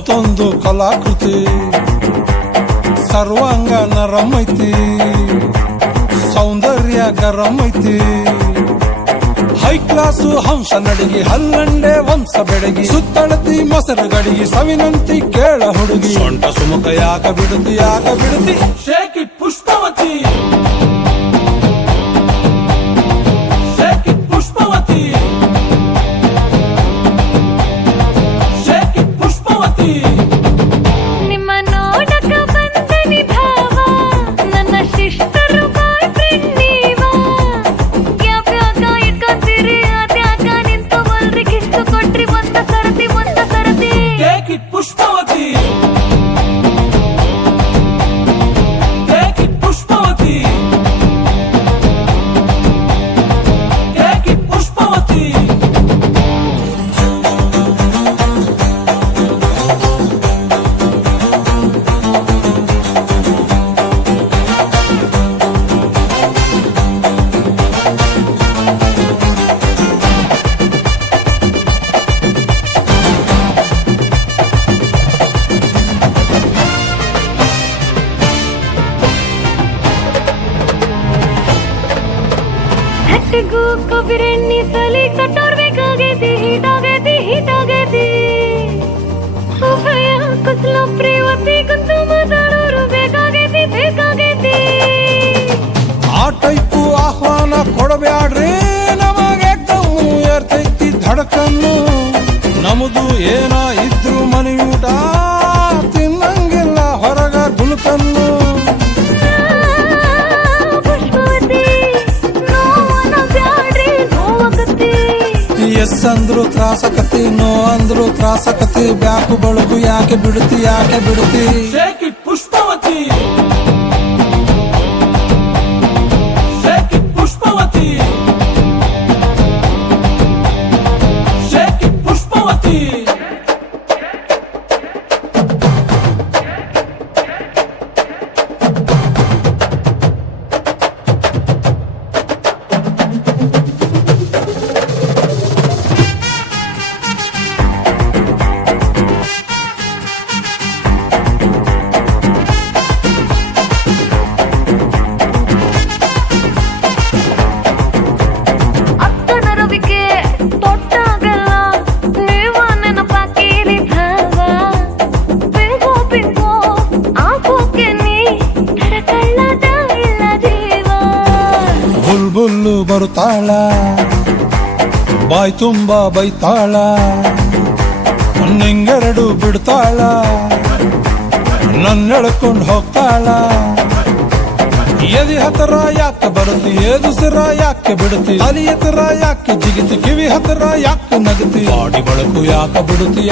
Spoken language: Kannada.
ಎಂತೊಂದು ಕಲಾಕೃತಿ ಸರ್ವಾಂಗ ನರಂ ಐತಿ ಸೌಂದರ್ಯ ಗರಂ ಐತಿ ಹೈ ಕ್ಲಾಸು ಹಂಸ ನಡಿಗೆ ಹಲ್ಲಂಡೆ ವಂಶ ಬೆಡಗಿ ಸುತ್ತಳತಿ ಮೊಸರು ಗಡಿಗೆ ಸವಿನಂತಿ ಕೇಳ ಹುಡುಗಿ ಸೊಂಟ ಸುಮುಖ ಯಾಕ ಬಿಡುತ್ತಿ shake it Pushpavati shake it Pushpavati shake it Pushpavati ನಿಮ್ಮ ನೋಡಕ ಬಂದನಿ ಭಾವ ನನ್ನ ಶಿಷ್ಟರು ಬಾಯ್ ಫ್ರೆಂಡ್ ನೀವ ಯಾವ್ಯಾಗ ಇಟ್ಕೊಂತೀರಿ ಅದ್ಯಾಕ ನಿಂತು ಬಲ್ರಿ ಕಿಸ್ತು ಕೊಟ್ರಿ ಒಂದ ಸರತಿ ಶೇಕ್ ಇಟ್ ಪುಷ್ಪವತಿ ಹಟ್ಟಿಗೂ ಕೊಬ್ಬಿರೆಣ್ಣಿ ಸಲಿ ಕಟ್ಟೋರ್ಬೇಕಾಗೈತಿ ಹೀಟಾಗೈತಿ ಉಭಯ ಕುಸ್ಲು ಪ್ರೇವತಿ ಕುಂತು ಮಾತಾಡೋರು ಬೇಕಾಗೈತಿ ಆ ಟೈಪು ಆಹ್ವಾನ ಕೊಡಬ್ಯಾಡ್ರಿ ನಮಗೆ ಕಮ್ಮು ಏರ್ತೈತಿ ಧಡಕನ್ನು ನಮ್ದು ಏನ ಇದ್ರು ಮನೆಯೂಟ ತಿನ್ನಂಗಿಲ್ಲ ಹೊರಗ ಗುಲ್ಕನ್ನು ಎಸ್ ಅಂದ್ರು ತ್ರಾಸಕತಿ ನೋ ಅಂದ್ರು ತ್ರಾಸಕತಿ ಬ್ಯಾಕು ಬಳಗು ಯಾಕೆ ಬಿಡುತ್ತಿ shake it Pushpavati shake it Pushpavati shake it Pushpavati ಬುಲ್ಬುಲ್ಲು ಬರುತ್ತಾಳ ಬಾಯ್ ತುಂಬ ಬೈತಾಳ ನಿಂಗೆರಡು ಬಿಡ್ತಾಳ ನನ್ನೆಳ್ಕೊಂಡು ಹೋಗ್ತಾಳ ಎದಿ ಹತ್ರ ಯಾಕೆ ಬರುತ್ತಿ ಏದುಸಿರ ಯಾಕೆ ಬಿಡುತ್ತಿ ಅಲಿ ಹತ್ರ ಯಾಕೆ ಜಿಗಿತಿ ಕಿವಿ ಹತ್ರ ಯಾಕೆ ನಗತಿ ಬಾಡಿ ಬಳಕು ಯಾಕೆ ಬಿಡುತ್ತಿ